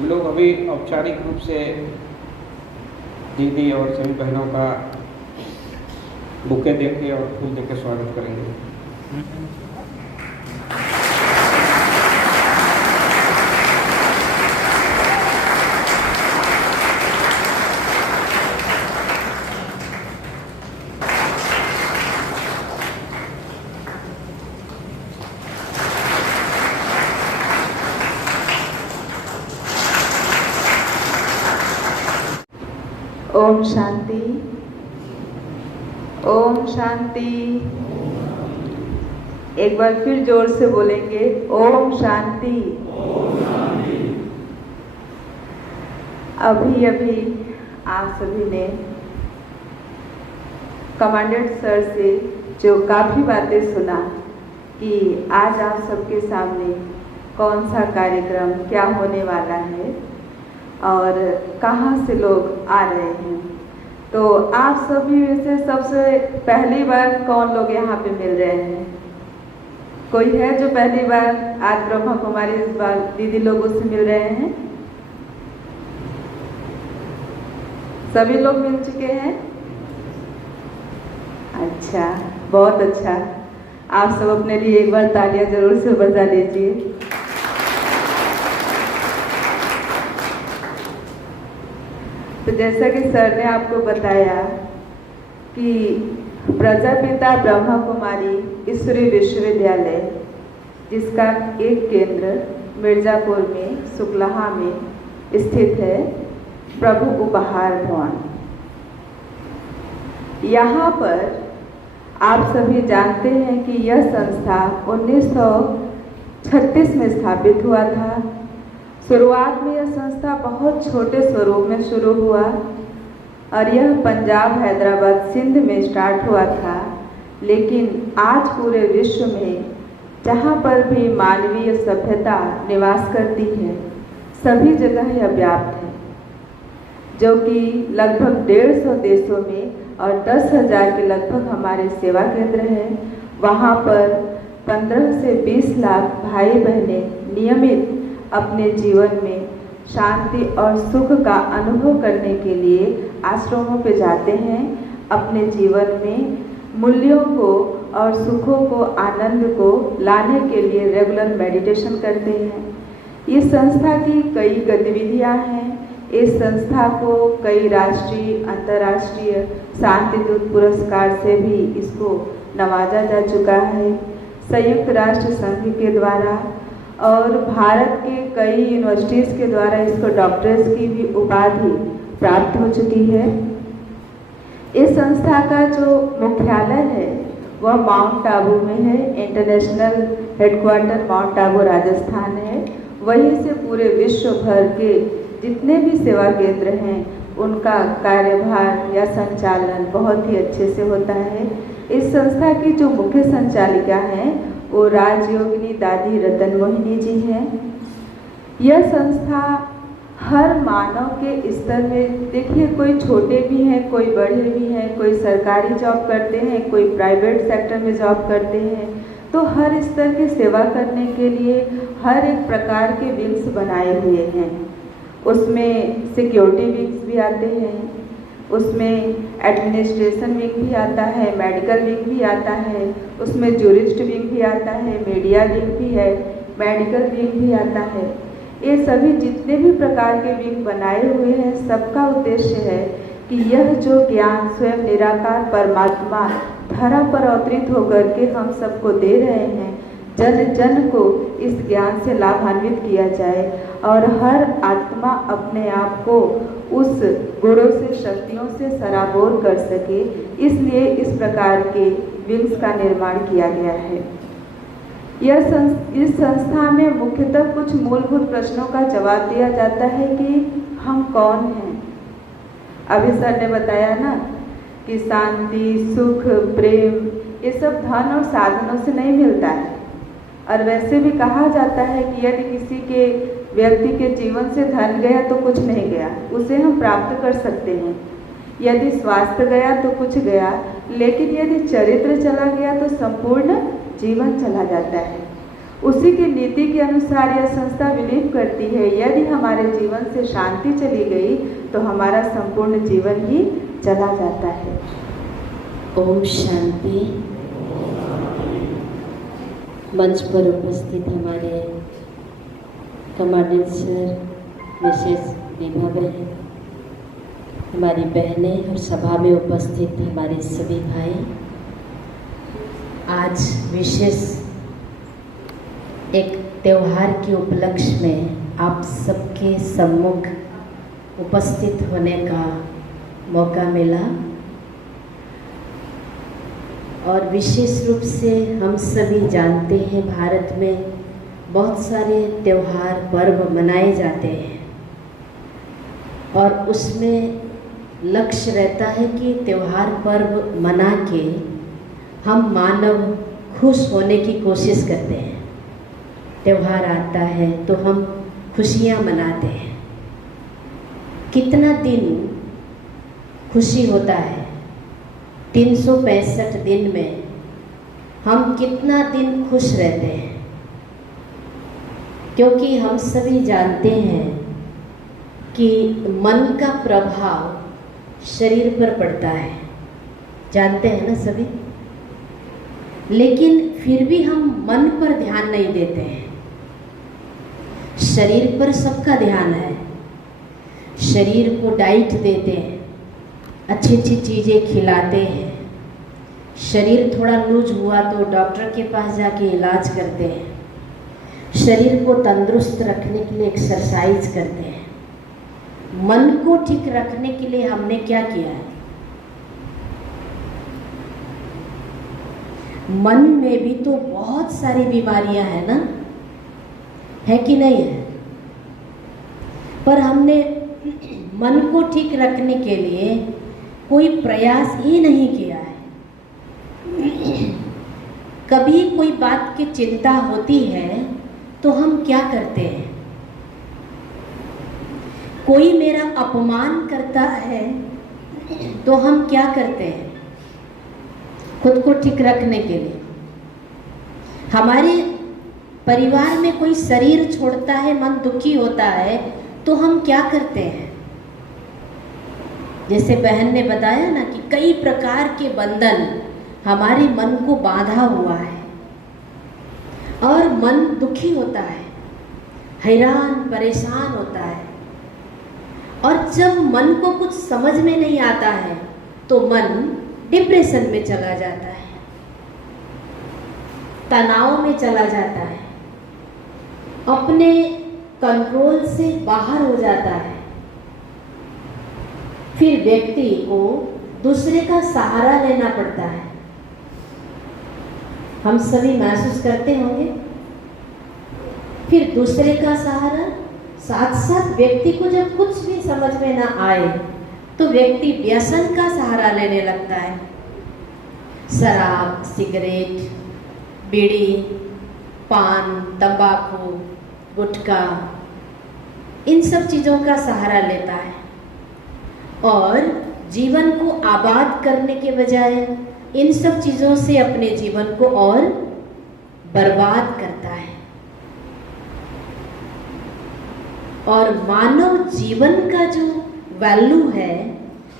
हम लोग अभी औपचारिक रूप से दीदी और सभी बहनों का बुके देके और फूल देके स्वागत करेंगे। ओम शांति, ओम शांति। एक बार फिर जोर से बोलेंगे, ओम शांति। अभी अभी आप सभी ने कमांडेंट सर से जो काफ़ी बातें सुना कि आज आप सबके सामने कौन सा कार्यक्रम क्या होने वाला है और कहाँ से लोग आ रहे हैं। तो आप सभी में से सबसे पहली बार कौन लोग यहाँ पे मिल रहे हैं? कोई है जो पहली बार आज ब्रह्मा कुमारी इस बार दीदी लोगों से मिल रहे हैं? सभी लोग मिल चुके हैं? अच्छा, बहुत अच्छा। आप सब अपने लिए एक बार तालियां जरूर से बजा लीजिए। तो जैसा कि सर ने आपको बताया कि प्रजापिता ब्रह्मा कुमारी ईश्वरीय विश्वविद्यालय, जिसका एक केंद्र मिर्जापुर में सुकलहा में स्थित है, प्रभु उपहार भवन। यहाँ पर आप सभी जानते हैं कि यह संस्था 1936 में स्थापित हुआ था। शुरुआत में यह संस्था बहुत छोटे स्वरूप में शुरू हुआ और यह पंजाब, हैदराबाद, सिंध में स्टार्ट हुआ था। लेकिन आज पूरे विश्व में जहाँ पर भी मानवीय सभ्यता निवास करती है, सभी जगह यह व्याप्त है, जो कि लगभग 150 देशों में और 10,000 के लगभग हमारे सेवा केंद्र हैं। वहाँ पर 15 से 20 लाख भाई बहनें नियमित अपने जीवन में शांति और सुख का अनुभव करने के लिए आश्रमों पे जाते हैं। अपने जीवन में मूल्यों को और सुखों को, आनंद को लाने के लिए रेगुलर मेडिटेशन करते हैं। इस संस्था की कई गतिविधियां हैं। इस संस्था को कई राष्ट्रीय, अंतर्राष्ट्रीय शांति दूत पुरस्कार से भी इसको नवाजा जा चुका है, संयुक्त राष्ट्र संघ के द्वारा, और भारत के कई यूनिवर्सिटीज़ के द्वारा इसको डॉक्टरेट की भी उपाधि प्राप्त हो चुकी है। इस संस्था का जो मुख्यालय है वह माउंट आबू में है। International headquarter mount Abu Rajasthan है। वहीं से पूरे विश्व भर के जितने भी सेवा केंद्र हैं उनका कार्यभार या संचालन बहुत ही अच्छे से होता है। इस संस्था की जो मुख्य संचालिका हैं वो राजयोगिनी दादी रतन मोहिनी जी हैं। यह संस्था हर मानव के स्तर में, देखिए, कोई छोटे भी हैं, कोई बड़े भी हैं, कोई सरकारी जॉब करते हैं, कोई प्राइवेट सेक्टर में जॉब करते हैं। तो हर स्तर की सेवा करने के लिए हर एक प्रकार के विंग्स बनाए हुए हैं। उसमें सिक्योरिटी विंग्स भी आते हैं, उसमें एडमिनिस्ट्रेशन विंग भी आता है, मेडिकल विंग भी आता है, उसमें जूरिस्ट विंग भी आता है, मीडिया विंग भी है, मेडिकल विंग भी आता है। ये सभी जितने भी प्रकार के विंग बनाए हुए हैं, सबका उद्देश्य है कि यह जो ज्ञान स्वयं निराकार परमात्मा धरा पर अवतरित होकर के हम सबको दे रहे हैं, जन जन को इस ज्ञान से लाभान्वित किया जाए और हर आत्मा अपने आप को उस गुणों से, शक्तियों से सराबोर कर सके। इसलिए इस प्रकार के विंग्स का निर्माण किया गया है। इस संस्था में मुख्यतः कुछ मूलभूत प्रश्नों का जवाब दिया जाता है कि हम कौन हैं। अभी सर ने बताया ना कि शांति, सुख, प्रेम ये सब धन और साधनों से नहीं मिलता है। और वैसे भी कहा जाता है कि यदि किसी के व्यक्ति के जीवन से धन गया तो कुछ नहीं गया, उसे हम प्राप्त कर सकते हैं। यदि स्वास्थ्य गया तो कुछ गया, लेकिन यदि चरित्र चला गया तो संपूर्ण जीवन चला जाता है। उसी की नीति के अनुसार यह संस्था बिलीव करती है यदि हमारे जीवन से शांति चली गई तो हमारा संपूर्ण जीवन ही चला जाता है। ओम शांति। मंच पर उपस्थित हमारे कमांडेंट सर, मिसेस विभा बहन, हमारी बहनें और सभा में उपस्थित हमारे सभी भाई, आज विशेष एक त्यौहार के उपलक्ष्य में आप सबके सम्मुख उपस्थित होने का मौका मिला और विशेष रूप से हम सभी जानते हैं भारत में बहुत सारे त्यौहार पर्व मनाए जाते हैं और उसमें लक्ष्य रहता है कि त्यौहार पर्व मना के हम मानव खुश होने की कोशिश करते हैं। त्यौहार आता है तो हम खुशियाँ मनाते हैं। कितना दिन खुशी होता है? 365 दिन में हम कितना दिन खुश रहते हैं? क्योंकि हम सभी जानते हैं कि मन का प्रभाव शरीर पर पड़ता है, जानते हैं ना सभी। लेकिन फिर भी हम मन पर ध्यान नहीं देते हैं। शरीर पर सबका ध्यान है, शरीर को डाइट देते हैं, अच्छी अच्छी चीज़ें खिलाते हैं। शरीर थोड़ा लूज हुआ तो डॉक्टर के पास जाके इलाज करते हैं। शरीर को तंदुरुस्त रखने के लिए एक्सरसाइज करते हैं। मन को ठीक रखने के लिए हमने क्या किया है? मन में भी तो बहुत सारी बीमारियां हैं ना, है कि नहीं है? पर हमने मन को ठीक रखने के लिए कोई प्रयास ही नहीं किया है। कभी कोई बात की चिंता होती है तो हम क्या करते हैं? कोई मेरा अपमान करता है तो हम क्या करते हैं? खुद को ठीक रखने के लिए हमारे परिवार में कोई शरीर छोड़ता है, मन दुखी होता है तो हम क्या करते हैं? जैसे बहन ने बताया ना कि कई प्रकार के बंधन हमारे मन को बांधा हुआ है और मन दुखी होता है, हैरान परेशान होता है। और जब मन को कुछ समझ में नहीं आता है तो मन डिप्रेशन में चला जाता है, तनाव में चला जाता है, अपने कंट्रोल से बाहर हो जाता है। फिर व्यक्ति को दूसरे का सहारा लेना पड़ता है। हम सभी महसूस करते होंगे। फिर दूसरे का सहारा, साथ साथ व्यक्ति को जब कुछ भी समझ में ना आए तो व्यक्ति व्यसन का सहारा लेने लगता है। शराब, सिगरेट, बीड़ी, पान, तंबाकू, गुटखा, इन सब चीज़ों का सहारा लेता है और जीवन को आबाद करने के बजाय इन सब चीज़ों से अपने जीवन को और बर्बाद करता है और मानव जीवन का जो वैल्यू है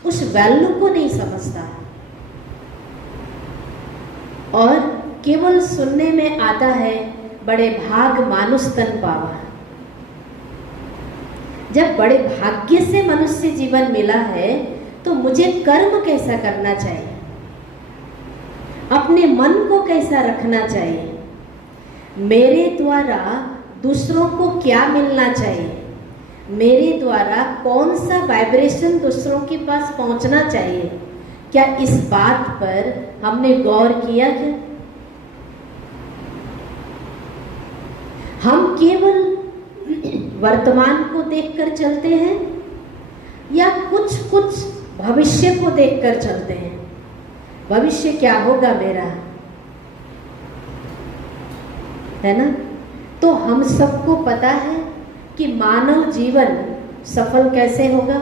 उस वैल्यू को नहीं समझता और केवल सुनने में आता है बड़े भाग मानुष तन पावा। जब बड़े भाग्य से मनुष्य जीवन मिला है तो मुझे कर्म कैसा करना चाहिए, अपने मन को कैसा रखना चाहिए, मेरे द्वारा दूसरों को क्या मिलना चाहिए, मेरे द्वारा कौन सा वाइब्रेशन दूसरों के पास पहुंचना चाहिए। क्या इस बात पर हमने गौर किया क्या? हम केवल वर्तमान को देखकर चलते हैं या कुछ कुछ भविष्य को देखकर चलते हैं? भविष्य क्या होगा मेरा, है ना? तो हम सबको पता है कि मानव जीवन सफल कैसे होगा।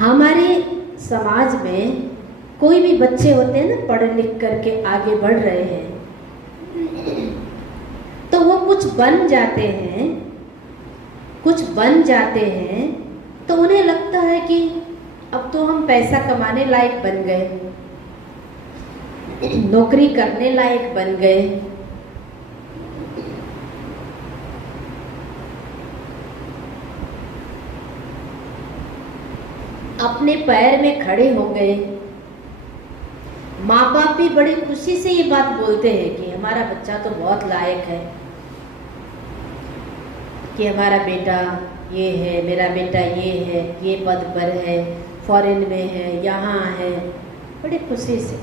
हमारे समाज में कोई भी बच्चे होते हैं ना, पढ़ लिख करके आगे बढ़ रहे हैं, कुछ बन जाते हैं तो उन्हें लगता है कि अब तो हम पैसा कमाने लायक बन गए, नौकरी करने लायक बन गए। अपने पैर में खड़े हो गए। माँ बाप भी बड़ी खुशी से ये बात बोलते हैं कि हमारा बच्चा तो बहुत लायक है, कि हमारा बेटा ये है, मेरा बेटा ये है, ये पद पर है, फॉरेन में है, यहाँ है, बड़ी खुशी से।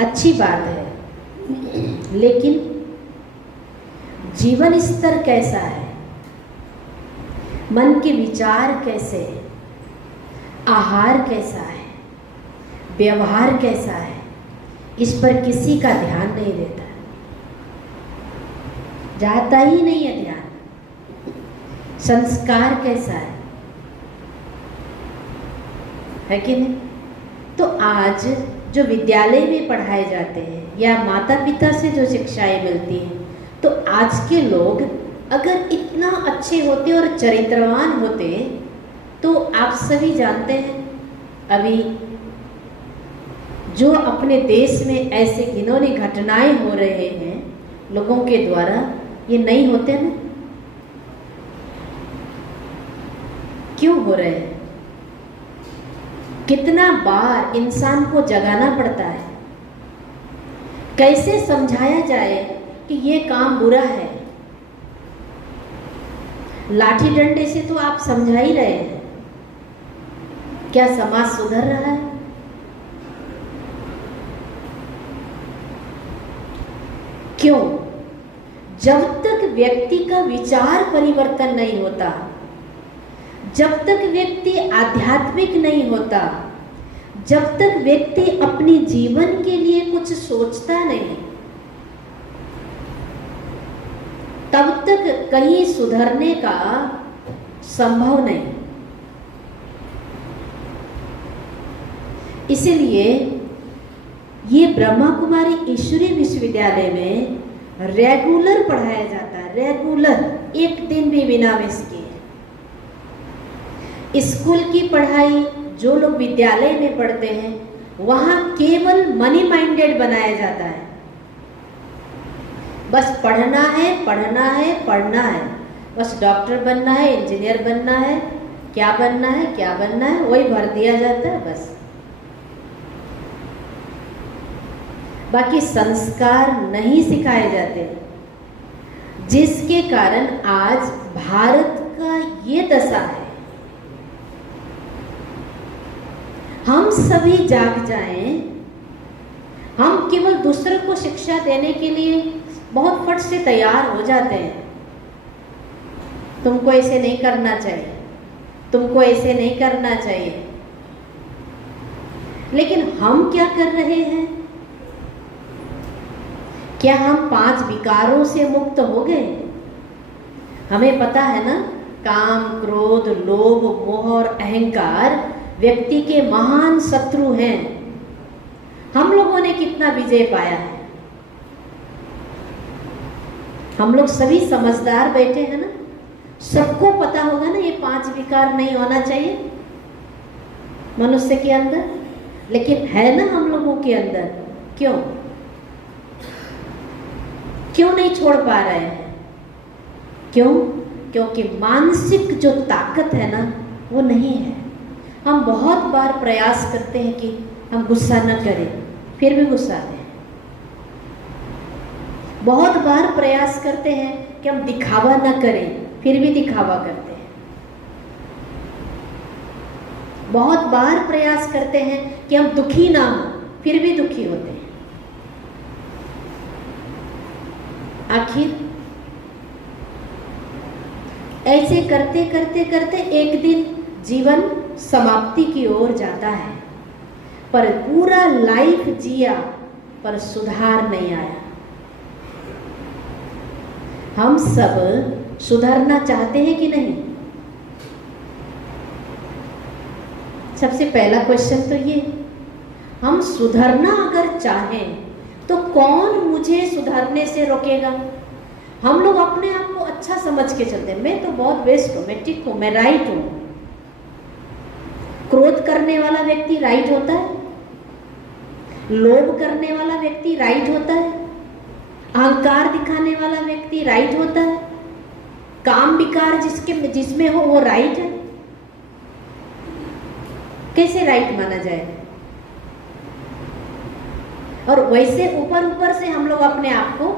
अच्छी बात है, लेकिन जीवन स्तर कैसा है, मन के विचार कैसे हैं, आहार कैसा है, व्यवहार कैसा है, इस पर किसी का ध्यान नहीं देता, जाता ही नहीं है ध्यान। संस्कार कैसा है कि नहीं? तो आज जो विद्यालय में पढ़ाए जाते हैं या माता पिता से जो शिक्षाएं मिलती हैं, तो आज के लोग अगर इतना अच्छे होते और चरित्रवान होते तो आप सभी जानते हैं अभी जो अपने देश में ऐसे घिनौनी घटनाएं हो रहे हैं लोगों के द्वारा, ये नहीं होते ना? क्यों हो रहे हैं? कितना बार इंसान को जगाना पड़ता है, कैसे समझाया जाए कि ये काम बुरा है। लाठी डंडे से तो आप समझा ही रहे हैं, क्या समाज सुधर रहा है? क्यों? जब तक व्यक्ति का विचार परिवर्तन नहीं होता, जब तक व्यक्ति आध्यात्मिक नहीं होता, जब तक व्यक्ति अपने जीवन के लिए कुछ सोचता नहीं, तब तक कहीं सुधरने का संभव नहीं। इसलिए ये ब्रह्मा कुमारी ईश्वरीय विश्वविद्यालय में रेगुलर पढ़ाया जाता है, रेगुलर, एक दिन भी बिना मिस किए। स्कूल की पढ़ाई जो लोग विद्यालय में पढ़ते हैं वहाँ केवल मनी माइंडेड बनाया जाता है, बस पढ़ना है पढ़ना है पढ़ना है, बस डॉक्टर बनना है, इंजीनियर बनना है, क्या बनना है क्या बनना है, वही भर दिया जाता है बस। बाकी संस्कार नहीं सिखाए जाते, जिसके कारण आज भारत का ये दशा है। हम सभी जाग जाएं, हम केवल दूसरे को शिक्षा देने के लिए बहुत फट से तैयार हो जाते हैं। तुमको ऐसे नहीं करना चाहिए, तुमको ऐसे नहीं करना चाहिए, लेकिन हम क्या कर रहे हैं? क्या हम 5 विकारों से मुक्त हो गए? हमें पता है ना, काम, क्रोध, लोभ, मोह और अहंकार व्यक्ति के महान शत्रु हैं। हम लोगों ने कितना विजय पाया है? हम लोग सभी समझदार बैठे हैं ना, सबको पता होगा ना ये 5 विकार नहीं होना चाहिए मनुष्य के अंदर, लेकिन है ना हम लोगों के अंदर। क्यों नहीं छोड़ पा रहे हैं? क्यों? क्योंकि मानसिक जो ताकत है ना वो नहीं है। हम बहुत बार प्रयास करते हैं कि हम गुस्सा न करें, फिर भी गुस्सा आते हैं। बहुत बार प्रयास करते हैं कि हम दिखावा न करें, फिर भी दिखावा करते हैं। बहुत बार प्रयास करते हैं कि हम दुखी ना हो, फिर भी दुखी होते हैं। आखिर ऐसे करते करते करते एक दिन जीवन समाप्ति की ओर जाता है, पर पूरा लाइफ जिया पर सुधार नहीं आया। हम सब सुधरना चाहते हैं कि नहीं? सबसे पहला क्वेश्चन तो ये, हम सुधरना अगर चाहें तो कौन मुझे सुधरने से रोकेगा? हम लोग अपने आप को अच्छा समझ के चलते हैं, मैं तो बहुत बेस्ट हूँ, मैं ठीक हूँ, मैं राइट हूँ। क्रोध करने वाला व्यक्ति राइट होता है, लोभ करने वाला व्यक्ति राइट होता है, अहंकार दिखाने वाला व्यक्ति राइट होता है, काम विकार जिसमें हो वो राइट है। कैसे राइट माना जाए? और वैसे ऊपर ऊपर से हम लोग अपने आप को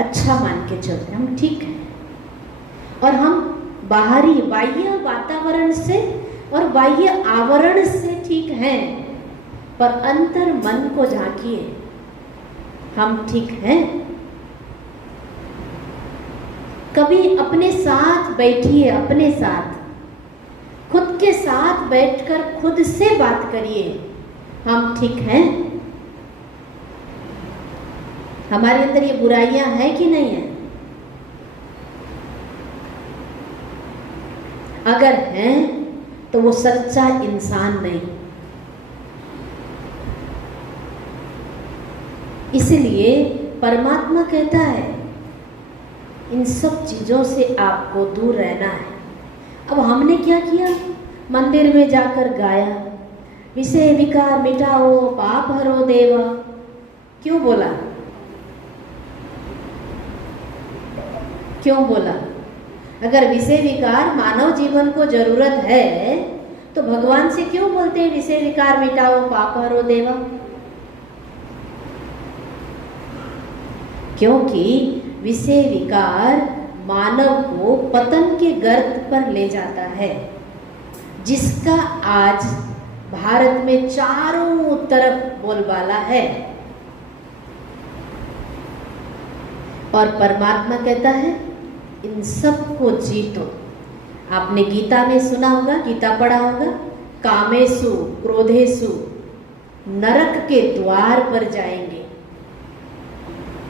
अच्छा मान के चलते हैं, हम ठीक हैं। और हम बाहरी बाह्य वातावरण से और बाह्य आवरण से ठीक हैं, पर अंतर मन को झांकिए, हम ठीक हैं। कभी अपने साथ बैठिए, अपने साथ खुद के साथ बैठकर खुद से बात करिए, हम ठीक हैं। हमारे अंदर ये बुराइयां हैं कि नहीं है? अगर हैं तो वो सच्चा इंसान नहीं। इसलिए परमात्मा कहता है इन सब चीजों से आपको दूर रहना है। अब हमने क्या किया? मंदिर में जाकर गाया, विषय विकार मिटाओ पाप हरो देवा। क्यों बोला? क्यों बोला? अगर विषय विकार मानव जीवन को जरूरत है तो भगवान से क्यों बोलते हैं विषय विकार मिटाओ पाप हरो देवा? क्योंकि विषय विकार मानव को पतन के गर्त पर ले जाता है, जिसका आज भारत में चारों तरफ बोलबाला है। और परमात्मा कहता है इन सब को जीतो। आपने गीता में सुना होगा, गीता पढ़ा होगा, कामेषु क्रोधेषु नरक के द्वार पर जाएंगे।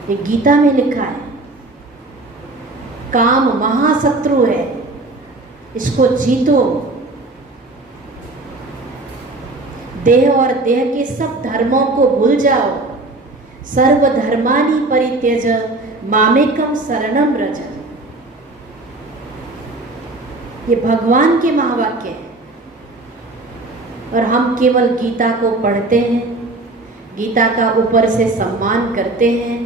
ये गीता में लिखा है। काम महाशत्रु है, इसको जीतो। देह और देह के सब धर्मों को भूल जाओ। सर्वधर्मानि परित्यज मामेकम शरणम व्रज। ये भगवान के महावाक्य है। और हम केवल गीता को पढ़ते हैं, गीता का ऊपर से सम्मान करते हैं,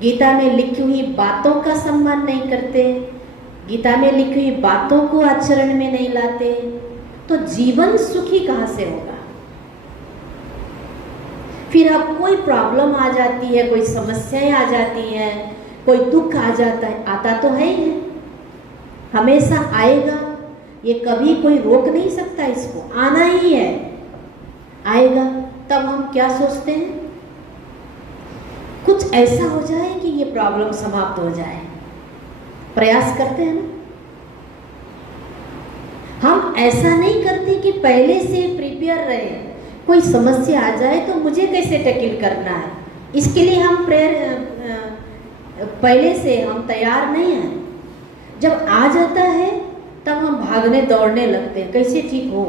गीता में लिखी हुई बातों का सम्मान नहीं करते, गीता में लिखी हुई बातों को आचरण में नहीं लाते, तो जीवन सुखी कहाँ से होगा? फिर अब कोई प्रॉब्लम आ जाती है, कोई समस्याएं आ जाती हैं, कोई दुख आ जाता है, आता तो है ही, हमेशा आएगा, ये कभी कोई रोक नहीं सकता, इसको आना ही है, आएगा। तब हम क्या सोचते हैं? कुछ ऐसा हो जाए कि ये प्रॉब्लम समाप्त हो जाए, प्रयास करते हैं ना। हम ऐसा नहीं करते कि पहले से प्रिपेयर रहे, कोई समस्या आ जाए तो मुझे कैसे टैकल करना है, इसके लिए हम पहले से हम तैयार नहीं हैं। जब आ जाता है तब हम भागने दौड़ने लगते हैं, कैसे ठीक हो।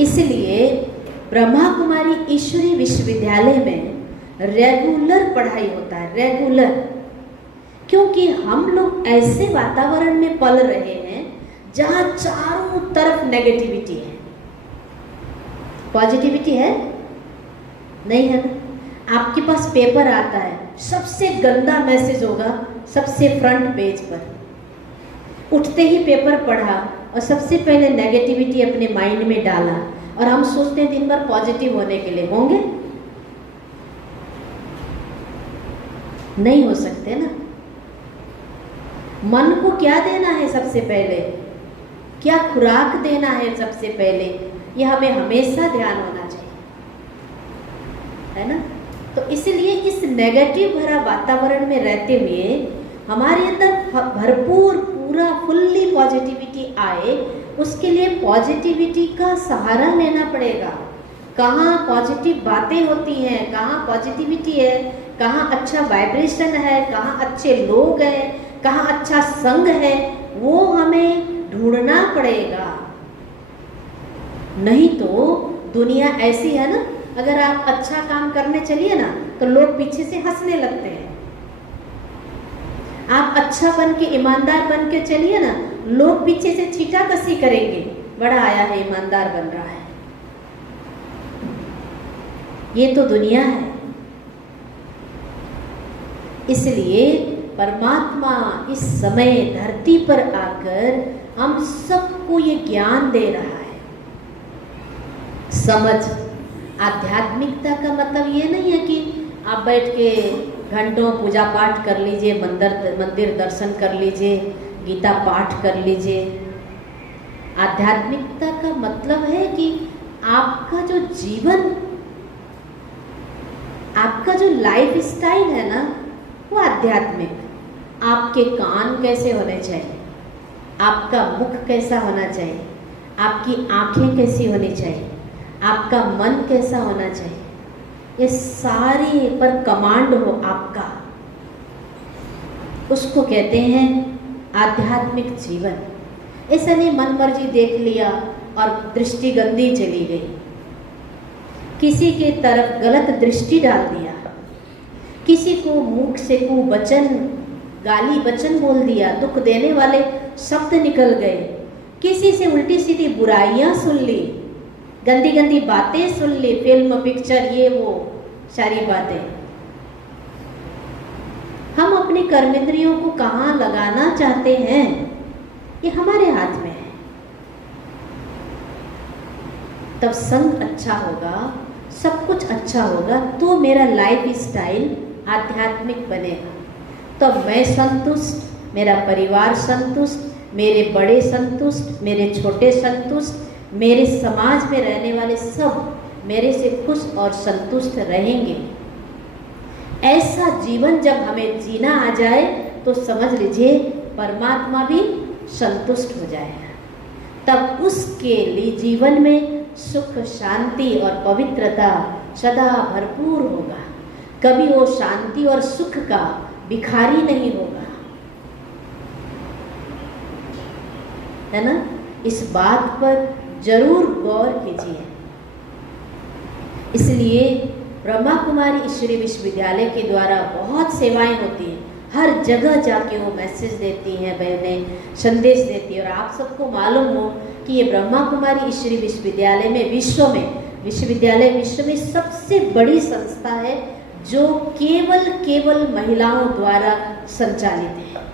इसलिए ब्रह्मा कुमारी ईश्वरी विश्वविद्यालय में रेगुलर पढ़ाई होता है, रेगुलर। क्योंकि हम लोग ऐसे वातावरण में पल रहे हैं जहां चारों तरफ नेगेटिविटी है। पॉजिटिविटी है नहीं है ना? आपके पास पेपर आता है, सबसे गंदा मैसेज होगा सबसे फ्रंट पेज पर। उठते ही पेपर पढ़ा और सबसे पहले नेगेटिविटी अपने माइंड में डाला, और हम सोचते हैं दिन भर पॉजिटिव होने के लिए होंगे, नहीं हो सकते ना। मन को क्या देना है सबसे पहले, क्या खुराक देना है सबसे पहले, यह हमें हमेशा ध्यान होना चाहिए, है ना। तो इसलिए इस नेगेटिव भरा वातावरण में रहते हुए हमारे अंदर भरपूर पूरा फुल्ली पॉजिटिविटी आए, उसके लिए पॉजिटिविटी का सहारा लेना पड़ेगा। कहाँ पॉजिटिव बातें होती हैं, कहाँ पॉजिटिविटी है, कहाँ अच्छा वाइब्रेशन है, कहाँ अच्छे लोग हैं, कहाँ अच्छा संग है, वो हमें ढूंढना पड़ेगा। नहीं तो दुनिया ऐसी है ना, अगर आप अच्छा काम करने चलिए ना तो लोग पीछे से हंसने लगते हैं। आप अच्छा बन के, ईमानदार बन के चलिए ना, लोग पीछे से छींटाकशी करेंगे, बड़ा आया है, ईमानदार बन रहा है। ये तो दुनिया है। इसलिए परमात्मा इस समय धरती पर आकर हम सबको ये ज्ञान दे रहा है। समझ, आध्यात्मिकता का मतलब ये नहीं है कि आप बैठ के घंटों पूजा पाठ कर लीजिए, मंदिर दर्शन कर लीजिए, गीता पाठ कर लीजिए। आध्यात्मिकता का मतलब है कि आपका जो जीवन, आपका जो लाइफ स्टाइल है ना, वो आध्यात्मिक। आपके कान कैसे होने चाहिए, आपका मुख कैसा होना चाहिए, आपकी आंखें कैसी होनी चाहिए, आपका मन कैसा होना चाहिए, ये सारे पर कमांड हो आपका, उसको कहते हैं आध्यात्मिक जीवन। ऐसा नहीं मन मर्जी देख लिया और दृष्टि गंदी चली गई, किसी के तरफ गलत दृष्टि डाल दिया, किसी को मुख से कुवचन, गाली वचन बोल दिया, दुख देने वाले शब्द निकल गए, किसी से उल्टी सीधी बुराइयां सुन ली, गंदी गंदी बातें सुन ली, फिल्म पिक्चर ये वो सारी बातें। हम अपने कर्मेंद्रियों को कहाँ लगाना चाहते हैं, ये हमारे हाथ में है। तब संग अच्छा होगा, सब कुछ अच्छा होगा, तो मेरा लाइफ स्टाइल आध्यात्मिक बनेगा। तब मैं संतुष्ट, मेरा परिवार संतुष्ट, मेरे बड़े संतुष्ट, मेरे छोटे संतुष्ट, मेरे समाज में रहने वाले सब मेरे से खुश और संतुष्ट रहेंगे। ऐसा जीवन जब हमें जीना आ जाए तो समझ लीजिए परमात्मा भी संतुष्ट हो जाएगा। तब उसके लिए जीवन में सुख, शांति और पवित्रता सदा भरपूर होगा। कभी वो शांति और सुख का भिखारी नहीं होगा, है ना। इस बात पर जरूर गौर कीजिए। इसलिए ब्रह्मा कुमारी ईश्वरीय विश्वविद्यालय के द्वारा बहुत सेवाएं होती हैं, हर जगह जाके वो मैसेज देती हैं, बहनें संदेश देती है। और आप सबको मालूम हो कि ये ब्रह्मा कुमारी ईश्वरीय विश्वविद्यालय में विश्व में सबसे बड़ी संस्था है जो केवल महिलाओं द्वारा संचालित है।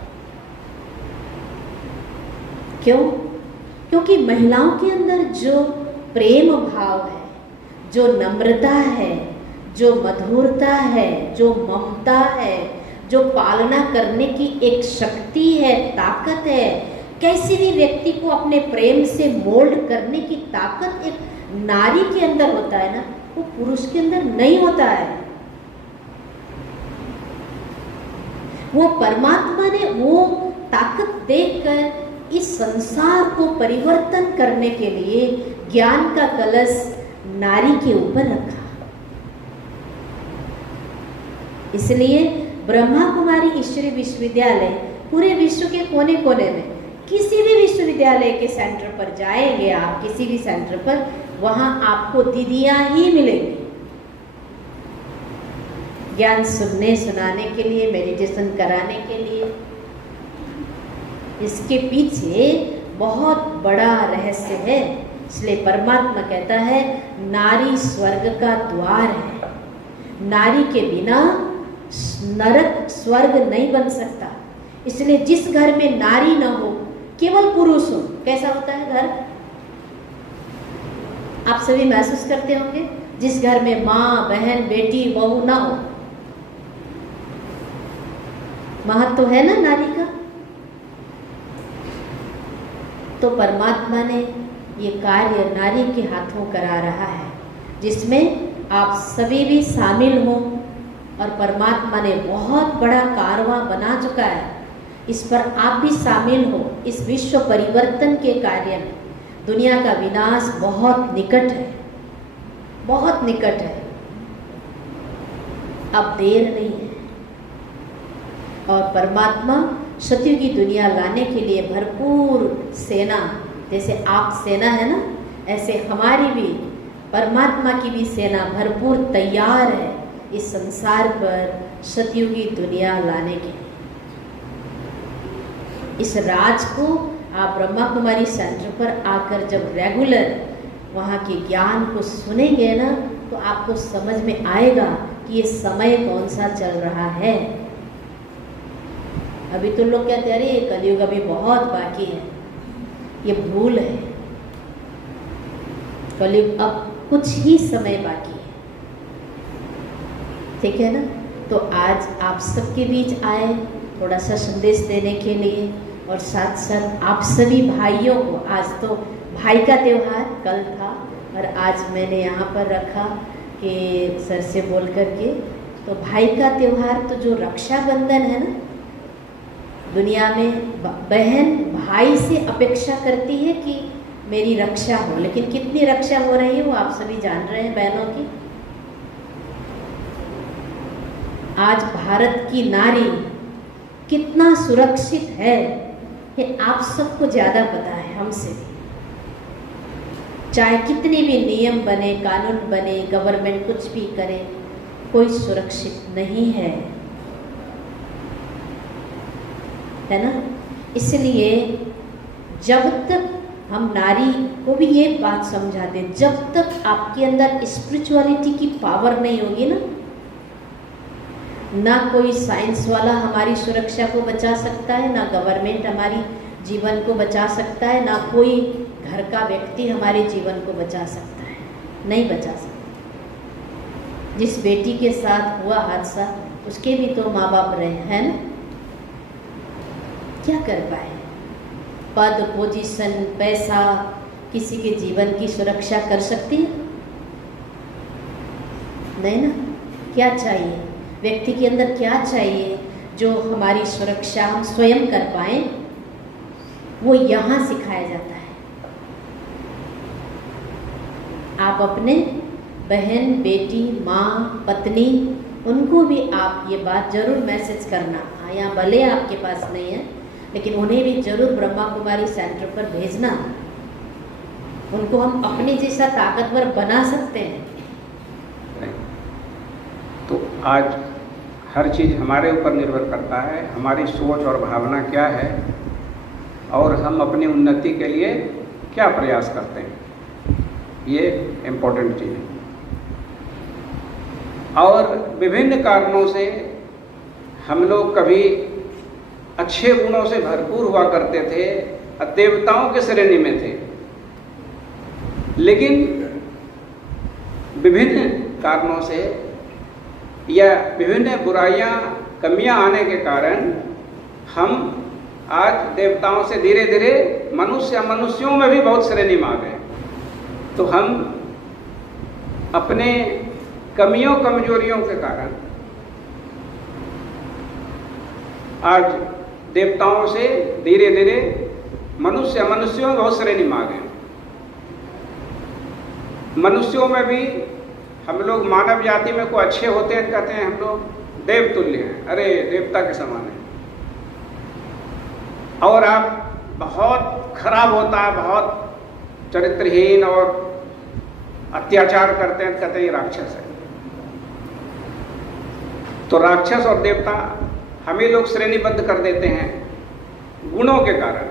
क्यों? क्योंकि महिलाओं के अंदर जो प्रेम भाव है, जो नम्रता है, जो मधुरता है, जो ममता है, जो पालना करने की एक शक्ति है, ताकत है, कैसे भी व्यक्ति को अपने प्रेम से मोल्ड करने की ताकत एक नारी के अंदर होता है ना, वो पुरुष के अंदर नहीं होता है। वो परमात्मा ने वो ताकत देकर इस संसार को परिवर्तन करने के लिए ज्ञान का कलश नारी के ऊपर रखा। इसलिए ब्रह्मा कुमारी ईश्वरीय विश्वविद्यालय पूरे विश्व के कोने कोने में, किसी भी विश्वविद्यालय के सेंटर पर जाएंगे आप, किसी भी सेंटर पर, वहां आपको दीदियां ही मिलेंगी ज्ञान सुनने सुनाने के लिए, मेडिटेशन कराने के लिए। इसके पीछे बहुत बड़ा रहस्य है। इसलिए परमात्मा कहता है नारी स्वर्ग का द्वार है, नारी के बिना नरक स्वर्ग नहीं बन सकता। इसलिए जिस घर में नारी न हो, केवल पुरुष हो, कैसा होता है घर? आप सभी महसूस करते होंगे। जिस घर में माँ, बहन, बेटी, बहू ना हो, महत्व है ना नारी का। तो परमात्मा ने ये कार्य नारी के हाथों करा रहा है, जिसमें आप सभी भी शामिल हो। और परमात्मा ने बहुत बड़ा कारवां बना चुका है, इस पर आप भी शामिल हो। इस विश्व परिवर्तन के कार्य में दुनिया का विनाश बहुत निकट है, बहुत निकट है, अब देर नहीं है। और परमात्मा सत्य की दुनिया लाने के लिए भरपूर सेना, जैसे आप सेना है ना, ऐसे हमारी भी, परमात्मा की भी सेना भरपूर तैयार है इस संसार पर सतयुगी दुनिया लाने के लिए। इस राज को आप ब्रह्मा कुमारी सेंटर पर आकर जब रेगुलर वहाँ के ज्ञान को सुनेंगे ना, तो आपको समझ में आएगा कि ये समय कौन सा चल रहा है। अभी तो लोग कहते हैं अरे कलयुग अभी बहुत बाकी है, ये भूल है। कलयुग अब कुछ ही समय बाकी है, ठीक है ना। तो आज आप सबके बीच आए थोड़ा सा संदेश देने के लिए, और साथ साथ आप सभी भाइयों को, आज तो भाई का त्यौहार कल था और आज मैंने यहाँ पर रखा कि सर से बोल करके, तो भाई का त्यौहार तो जो रक्षाबंधन है ना, दुनिया में बहन भाई से अपेक्षा करती है कि मेरी रक्षा हो, लेकिन कितनी रक्षा हो रही है वो आप सभी जान रहे हैं बहनों की। आज भारत की नारी कितना सुरक्षित है ये आप सबको ज़्यादा पता है हमसे भी। चाहे कितने भी नियम बने, कानून बने, गवर्नमेंट कुछ भी करे, कोई सुरक्षित नहीं है ना। इसलिए जब तक हम नारी को भी ये बात समझाते हैं, जब तक आपके अंदर स्पिरिचुअलिटी की पावर नहीं होगी ना कोई साइंस वाला हमारी सुरक्षा को बचा सकता है, ना गवर्नमेंट हमारी जीवन को बचा सकता है, ना कोई घर का व्यक्ति हमारे जीवन को बचा सकता है, नहीं बचा सकता। जिस बेटी के साथ हुआ हादसा, उसके भी तो माँ बाप रहे हैं ना, क्या कर पाए। पद, पोजीशन, पैसा किसी के जीवन की सुरक्षा कर सकती है? नहीं ना। क्या चाहिए व्यक्ति के अंदर, क्या चाहिए जो हमारी सुरक्षा हम स्वयं कर पाएं, वो यहाँ सिखाया जाता है। आप अपने बहन, बेटी, माँ, पत्नी, उनको भी आप ये बात जरूर मैसेज करना। यहाँ भले आपके पास नहीं है, लेकिन उन्हें भी जरूर ब्रह्मा कुमारी सेंटर पर भेजना। उनको हम अपने जैसा ताकतवर बना सकते हैं। तो आज हर चीज़ हमारे ऊपर निर्भर करता है, हमारी सोच और भावना क्या है और हम अपनी उन्नति के लिए क्या प्रयास करते हैं, ये इम्पोर्टेंट चीज़ है। और विभिन्न कारणों से हम लोग कभी अच्छे गुणों से भरपूर हुआ करते थे, देवताओं के श्रेणी में थे, लेकिन विभिन्न कारणों से या विभिन्न बुराइयां, कमियां आने के कारण हम आज देवताओं से धीरे धीरे मनुष्यों में भी बहुत श्रेणी में आ गए। तो हम अपने कमियों कमजोरियों के कारण आज देवताओं से धीरे धीरे मनुष्यों में बहुत श्रेणी में आ गए। मनुष्यों में भी हम लोग मानव जाति में कोई अच्छे होते हैं, कहते हैं हम लोग देवतुल्य हैं, अरे देवता के समान है। और आप बहुत खराब होता है, बहुत चरित्रहीन और अत्याचार करते हैं, कहते हैं ये राक्षस है। तो राक्षस और देवता हमें लोग श्रेणीबद्ध कर देते हैं गुणों के कारण।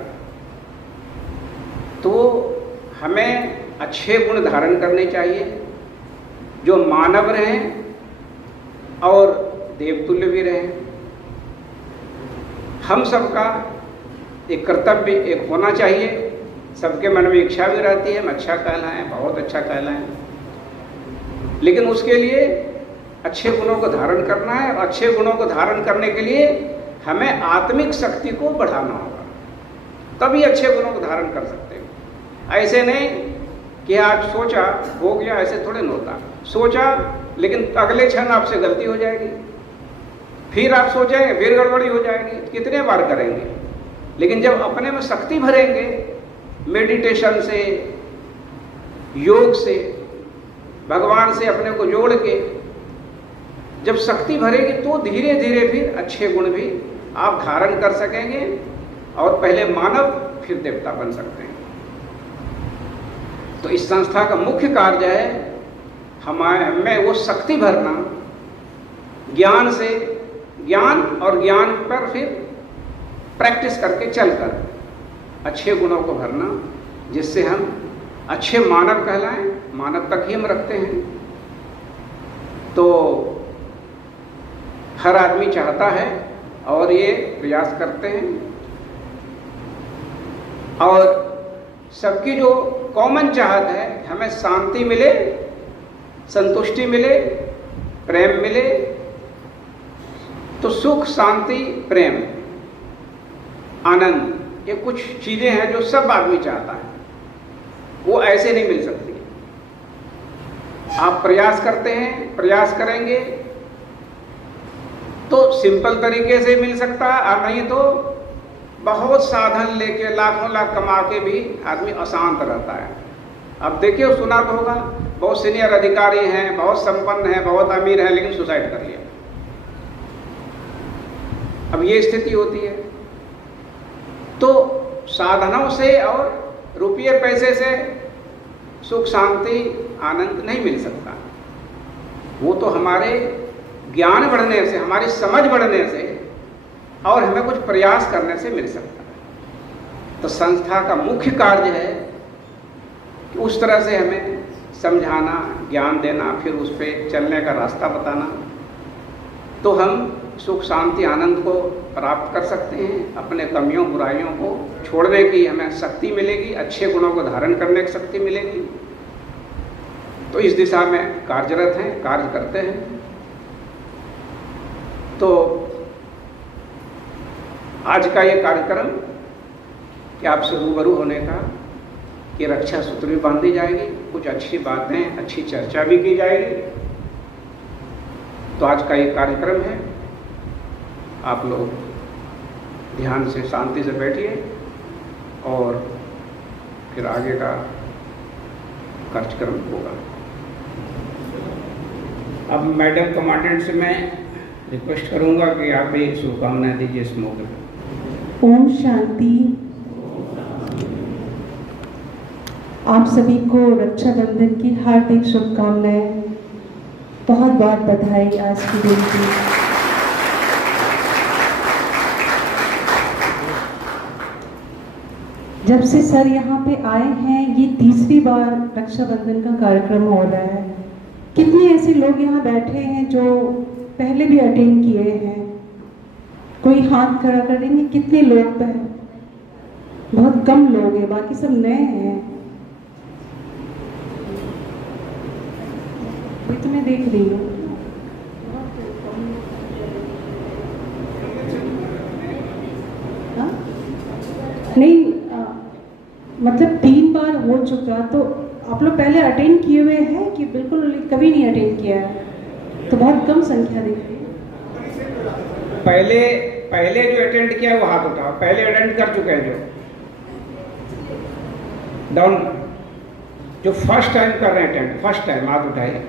तो हमें अच्छे गुण धारण करने चाहिए जो मानव रहें और देवतुल्य भी रहें। हम सबका एक कर्तव्य एक होना चाहिए, सबके मन में इच्छा भी रहती है हम अच्छा कहलाएं, बहुत अच्छा कहलाएं, लेकिन उसके लिए अच्छे गुणों को धारण करना है। और अच्छे गुणों को धारण करने के लिए हमें आत्मिक शक्ति को बढ़ाना होगा, तभी अच्छे गुणों को धारण कर सकते हैं। ऐसे नहीं कि आज सोचा हो गया, ऐसे थोड़े न होता। सोचा लेकिन अगले क्षण आपसे गलती हो जाएगी, फिर आप सोचेंगे, फिर गड़बड़ी हो जाएगी, कितने बार करेंगे। लेकिन जब अपने में शक्ति भरेंगे, मेडिटेशन से, योग से, भगवान से अपने को जोड़ के जब शक्ति भरेगी, तो धीरे धीरे फिर अच्छे गुण भी आप धारण कर सकेंगे और पहले मानव फिर देवता बन सकते हैं। तो इस संस्था का मुख्य कार्य है हमें वो शक्ति भरना ज्ञान से, ज्ञान और ज्ञान पर फिर प्रैक्टिस करके चलकर अच्छे गुणों को भरना, जिससे हम अच्छे मानव कहलाएं। मानव तक ही हम रखते हैं। तो हर आदमी चाहता है और ये प्रयास करते हैं, और सबकी जो कॉमन चाहत है, हमें शांति मिले, संतुष्टि मिले, प्रेम मिले। तो सुख, शांति, प्रेम, आनंद, ये कुछ चीजें हैं जो सब आदमी चाहता है। वो ऐसे नहीं मिल सकती। आप प्रयास करते हैं, प्रयास करेंगे तो सिंपल तरीके से मिल सकता है, और नहीं तो बहुत साधन लेके लाखों लाख कमा के भी आदमी अशांत रहता है। अब देखिए, सुना तो होगा, बहुत सीनियर अधिकारी हैं, बहुत संपन्न हैं, बहुत अमीर हैं, लेकिन सुसाइड कर लिया। अब ये स्थिति होती है। तो साधनों से और रुपये पैसे से सुख, शांति, आनंद नहीं मिल सकता। वो तो हमारे ज्ञान बढ़ने से, हमारी समझ बढ़ने से और हमें कुछ प्रयास करने से मिल सकता है। तो संस्था का मुख्य कार्य है कि उस तरह से हमें समझाना, ज्ञान देना, फिर उस पर चलने का रास्ता बताना। तो हम सुख, शांति, आनंद को प्राप्त कर सकते हैं। अपने कमियों, बुराइयों को छोड़ने की हमें शक्ति मिलेगी, अच्छे गुणों को धारण करने की शक्ति मिलेगी। तो इस दिशा में कार्यरत हैं, कार्य करते हैं। तो आज का ये कार्यक्रम कि आपसे रूबरू होने का, कि रक्षा सूत्र भी बांधी जाएगी, कुछ अच्छी बातें, अच्छी चर्चा भी की जाएगी। तो आज का ये कार्यक्रम है। आप लोग ध्यान से, शांति से बैठिए और फिर आगे का कार्यक्रम होगा। अब मैडम कमांडेंट से मैं रिक्वेस्ट करूंगा कि आप भी शुभकामनाएं दीजिए इस मौके पर। ओम शांति। आप सभी को रक्षाबंधन की हार्दिक शुभकामनाएं, बहुत बहुत बधाई आज के दिन की। जब से सर यहाँ पे आए हैं, ये तीसरी बार रक्षाबंधन का कार्यक्रम हो रहा है। कितने ऐसे लोग यहाँ बैठे हैं जो पहले भी अटेंड किए हैं? कोई हाथ खड़ा करेंगे? कितने लोग हैं? बहुत कम लोग हैं, बाकी सब नए हैं। ये तो मैं देख रही हूँ। नहीं, मतलब 3 बार हो चुका। तो आप लोग पहले अटेंड किए हुए हैं कि बिल्कुल कभी नहीं अटेंड किया है? तो बहुत कम संख्या दिख रही है। पहले जो अटेंड किया वो हाथ उठाओ। पहले अटेंड कर चुके हैं जो डाउन, जो फर्स्ट टाइम कर रहे हैं अटेंड, फर्स्ट टाइम हाथ उठाइए।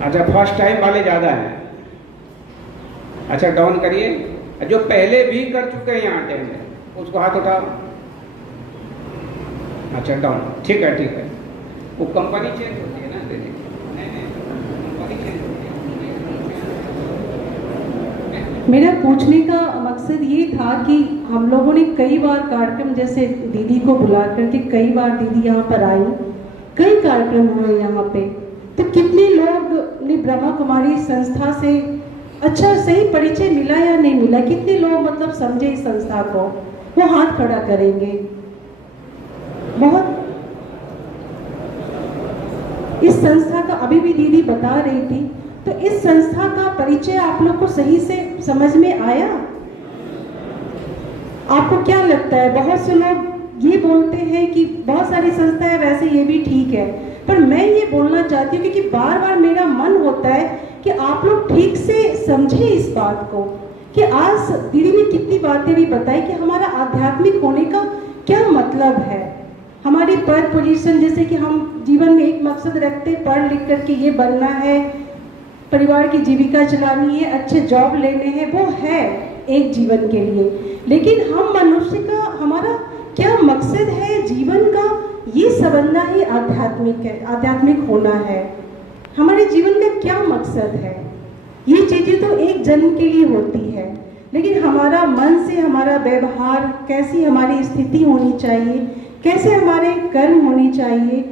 अच्छा, फर्स्ट टाइम वाले ज़्यादा हैं। अच्छा, डाउन करिए। जो पहले भी कर चुके हैं यहाँ अटेंड, उसको हाथ उठाओ। अच्छा, डाउन। ठीक है, ठीक है। वो कंपनी चेंज होती है ना, कंपनी चेंज होती है। मेरा पूछने का मकसद ये था कि हम लोगों ने कई बार कार्यक्रम, जैसे दीदी को बुला करके कई बार दीदी यहाँ पर आई, कई कार्यक्रम हुए यहाँ पे। तो कितने लोग ने ब्रह्मा कुमारी संस्था से अच्छा सही परिचय मिला या नहीं मिला? कितने लोग मतलब समझे इस संस्था को? वो हाथ खड़ा करेंगे। बहुत इस संस्था का अभी भी दीदी बता रही थी। तो इस संस्था का परिचय आप लोग को सही से समझ में आया? आपको क्या लगता है? बहुत से लोग ये बोलते हैं कि बहुत सारी संस्था है, वैसे ये भी ठीक है, पर मैं ये बोलना चाहती हूँ क्योंकि बार बार मेरा मन होता है कि आप लोग ठीक से समझे इस बात को कि आज दीदी ने कितनी बातें भी बताई कि हमारा आध्यात्मिक होने का क्या मतलब है। हमारी पद पोजीशन, जैसे कि हम जीवन में एक मकसद रखते हैं, पढ़ लिख करके ये बनना है, परिवार की जीविका चलानी है, अच्छे जॉब लेने हैं, वो है एक जीवन के लिए। लेकिन हम मनुष्य का, हमारा क्या मकसद है जीवन का, ये समझना ही आध्यात्मिक है, आध्यात्मिक होना है। हमारे जीवन का क्या मकसद है। ये चीज़ें तो एक जन्म के लिए होती है, लेकिन हमारा मन से हमारा व्यवहार, कैसी हमारी स्थिति होनी चाहिए, कैसे हमारे कर्म होनी चाहिए।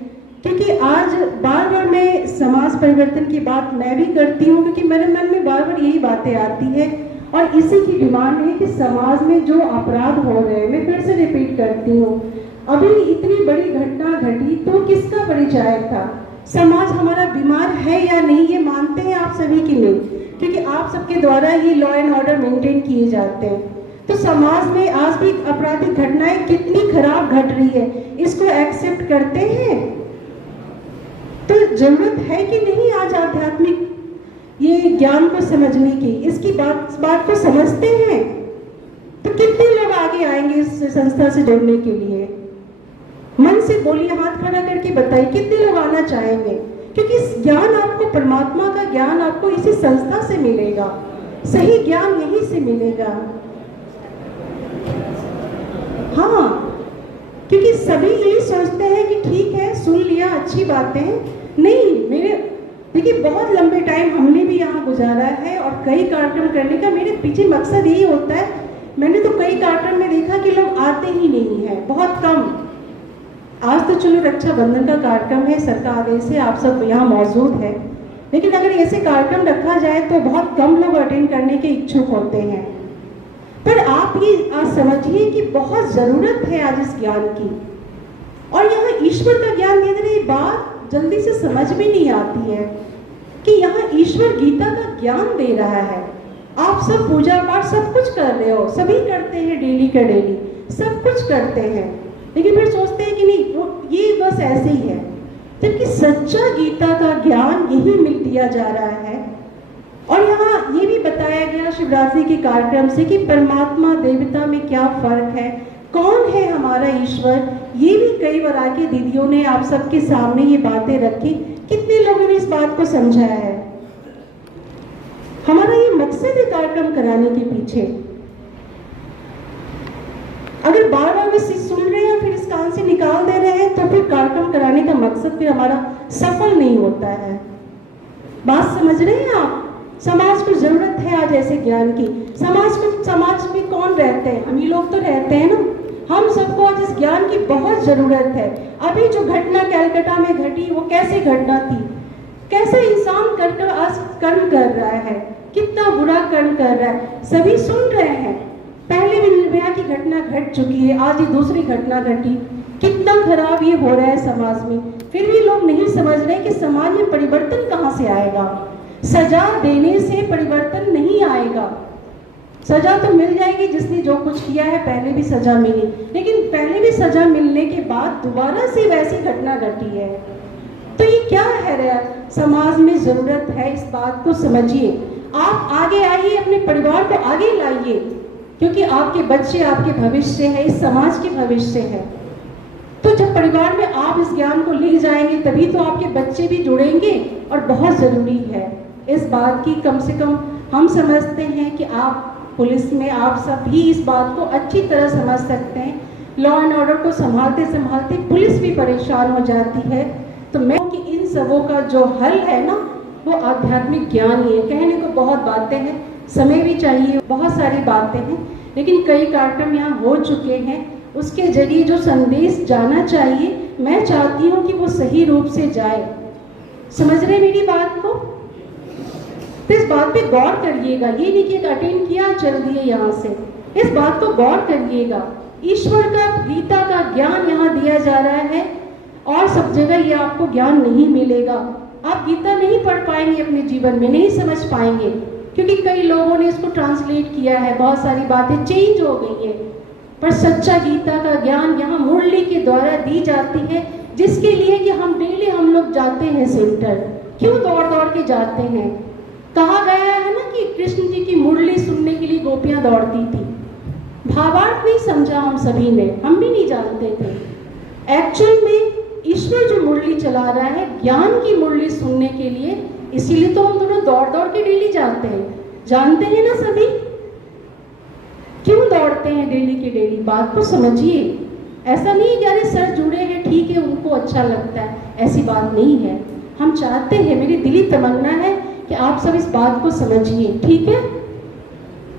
क्योंकि आज बार बार मैं समाज परिवर्तन की बात मैं भी करती हूँ, क्योंकि मेरे मन में बार बार यही बातें आती है और इसी की डिमांड है कि समाज में जो अपराध हो रहे हैं, मैं फिर से रिपीट करती हूँ, अभी इतनी बड़ी घटना घटी तो किसका परिचय था। समाज हमारा बीमार है या नहीं, ये मानते हैं आप सभी की नहीं, क्योंकि आप सबके द्वारा ही लॉ एंड ऑर्डर मेंटेन किए जाते हैं। तो समाज में आज भी आपराधिक घटनाएं कितनी खराब घट रही है, इसको एक्सेप्ट करते हैं। तो जरूरत है कि नहीं आज आध्यात्मिक ये ज्ञान को समझने की, इसकी बात को समझते हैं तो कितने लोग आगे आएंगे इस संस्था से जुड़ने के लिए। मन से बोलिए, हाथ खड़ा करके बताइए कितने लोग आना चाहेंगे, क्योंकि इस ज्ञान आपको, परमात्मा का ज्ञान आपको इसी संस्था से मिलेगा, सही ज्ञान यहीं से मिलेगा। हाँ, क्योंकि सभी यही सोचते हैं कि ठीक है सुन लिया, अच्छी बातें हैं। नहीं, मेरे देखिए बहुत लंबे टाइम हमने भी यहाँ गुजारा है और कई कार्यक्रम करने का मेरे पीछे मकसद यही होता है। मैंने तो कई कार्यक्रम में देखा कि लोग आते ही नहीं है, बहुत कम। आज तो चलो रक्षाबंधन का कार्यक्रम है, सरकार आदेश से आप सब यहाँ मौजूद है, लेकिन अगर ऐसे कार्यक्रम रखा जाए तो बहुत कम लोग अटेंड करने के इच्छुक होते हैं। पर आप ये आज समझिए कि बहुत जरूरत है आज इस ज्ञान की, और यहाँ ईश्वर का ज्ञान दे रही बात जल्दी से समझ में नहीं आती है कि यहाँ ईश्वर गीता का ज्ञान दे रहा है। आप सब पूजा पाठ सब कुछ कर रहे हो, सभी करते हैं, डेली का डेली सब कुछ करते हैं, लेकिन फिर सोचते हैं कि नहीं वो ये बस ऐसे ही है, जबकि सच्चा गीता का ज्ञान यही मिल दिया जा रहा है। और यहाँ ये भी बताया गया शिवरात्रि के कार्यक्रम से कि परमात्मा देवता में क्या फर्क है, कौन है हमारा ईश्वर। ये भी कई बार आके दीदियों ने आप सबके सामने ये बातें रखी, कितने लोगों ने इस बात को समझाया है। हमारा ये मकसद है कार्यक्रम कराने के पीछे। अगर बार बार बस सुन रहे हैं फिर इस कान से निकाल दे रहे हैं तो फिर कार्यक्रम कराने का मकसद फिर हमारा सफल नहीं होता है। बात समझ रहे हैं आप? समाज को जरूरत है आज ऐसे ज्ञान की। समाज में कौन रहते हैं? हम ही लोग तो रहते हैं ना। हम सबको आज इस ज्ञान की बहुत जरूरत है। अभी जो घटना कैलकाटा में घटी वो कैसे घटना थी, कैसे इंसान कर आज कर्म कर रहा है, कितना बुरा कर्म कर रहा है, सभी सुन रहे हैं। पहले भी निर्भया की घटना घट चुकी है, आज ये दूसरी घटना घटी, कितना खराब ये हो रहा है समाज में। फिर भी लोग नहीं समझ रहे कि समाज में परिवर्तन कहाँ से आएगा। सजा देने से परिवर्तन नहीं आएगा। सजा तो मिल जाएगी, जिसने जो कुछ किया है पहले भी सजा मिली, लेकिन पहले भी सजा मिलने के बाद दोबारा से वैसी घटना घटी है। तो ये क्या है रहा? समाज में जरूरत है, इस बात को समझिए। आप आगे आइए, अपने परिवार को आगे लाइए, क्योंकि आपके बच्चे आपके भविष्य है, इस समाज के भविष्य है। तो जब परिवार में आप इस ज्ञान को ले जाएंगे तभी तो आपके बच्चे भी जुड़ेंगे। और बहुत जरूरी है इस बात की, कम से कम हम समझते हैं कि आप पुलिस में आप सभी इस बात को अच्छी तरह समझ सकते हैं। लॉ एंड ऑर्डर को संभालते संभालते पुलिस भी परेशान हो जाती है। तो मैं कि इन सबों का जो हल है ना, वो आध्यात्मिक ज्ञान ही है। कहने को बहुत बातें हैं, समय भी चाहिए, बहुत सारी बातें हैं, लेकिन कई कार्यक्रम यहाँ हो चुके हैं। उसके जरिए जो संदेश जाना चाहिए, मैं चाहती हूँ कि वो सही रूप से जाए। समझ रहे मेरी बात को? तो इस बात पे गौर करिएगा। ये नहीं कि अटेंड किया चल दिए यहाँ से, इस बात को गौर करिएगा। ईश्वर का गीता का ज्ञान यहाँ दिया जा रहा है और सब जगह ये आपको ज्ञान नहीं मिलेगा। आप गीता नहीं पढ़ पाएंगे, अपने जीवन में नहीं समझ पाएंगे, क्योंकि कई लोगों ने इसको ट्रांसलेट किया है, बहुत सारी बातें चेंज हो गई है। पर सच्चा गीता का ज्ञान यहाँ मुरली के द्वारा दी जाती है, जिसके लिए कि हम डेली हम लोग जाते हैं सेंटर। क्यों दौड़ दौड़ के जाते हैं? कहा गया है ना कि कृष्ण जी की मुरली सुनने के लिए गोपियां दौड़ती थी। भावार्थ नहीं समझा हम सभी ने, हम भी नहीं जानते थे। एक्चुअल में ईश्वर जो मुरली चला रहा है ज्ञान की मुरली सुनने के लिए, इसीलिए तो हम दोनों दौड़ दौड़ के डेली जाते हैं। जानते हैं ना सभी क्यों दौड़ते हैं डेली के डेली? बात को समझिए। ऐसा नहीं कि अरे सर जुड़े हैं ठीक है उनको अच्छा लगता है, ऐसी बात नहीं है। हम चाहते हैं, मेरी दिली तमन्ना है कि आप सब इस बात को समझिए, ठीक है?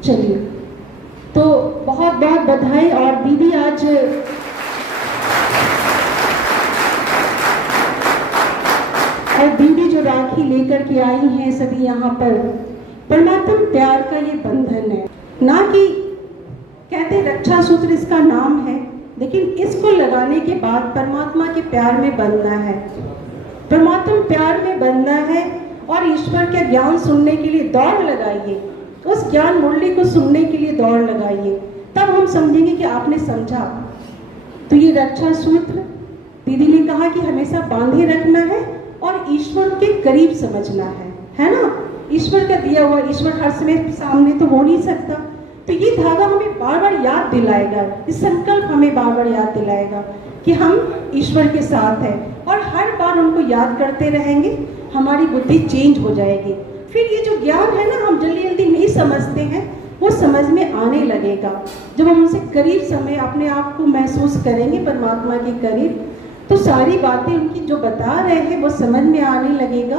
चलिए, तो बहुत बहुत बधाई। और दीदी आज जो राखी लेकर के आई हैं सभी यहाँ पर, परमात्मा प्यार का ये बंधन है, ना कि कहते रक्षा सूत्र इसका नाम है, लेकिन इसको लगाने के बाद परमात्मा के प्यार में बंधना है, परमात्मा प्यार में बंधना है। और ईश्वर के ज्ञान सुनने के लिए दौड़ लगाइए, उस ज्ञान मुरली को सुनने के लिए दौड़ लगाइए, तब हम समझेंगे कि आपने समझा। तो ये रक्षा सूत्र दीदी ने कहा कि हमेशा बांधे रखना है और ईश्वर के करीब समझना है ना? ईश्वर का दिया हुआ, ईश्वर हर समय सामने तो हो नहीं सकता, तो ये धागा हमें बार बार याद दिलाएगा, इस संकल्प हमें बार बार याद दिलाएगा कि हम ईश्वर के साथ हैं, और हर बार उनको याद करते रहेंगे, हमारी बुद्धि चेंज हो जाएगी। फिर ये जो ज्ञान है ना, हम जल्दी जल्दी नहीं समझते हैं, वो समझ में आने लगेगा। जब हम उनसे करीब समय अपने आप को महसूस करेंगे परमात्मा के करीब, तो सारी बातें उनकी जो बता रहे हैं वो समझ में आने लगेगा।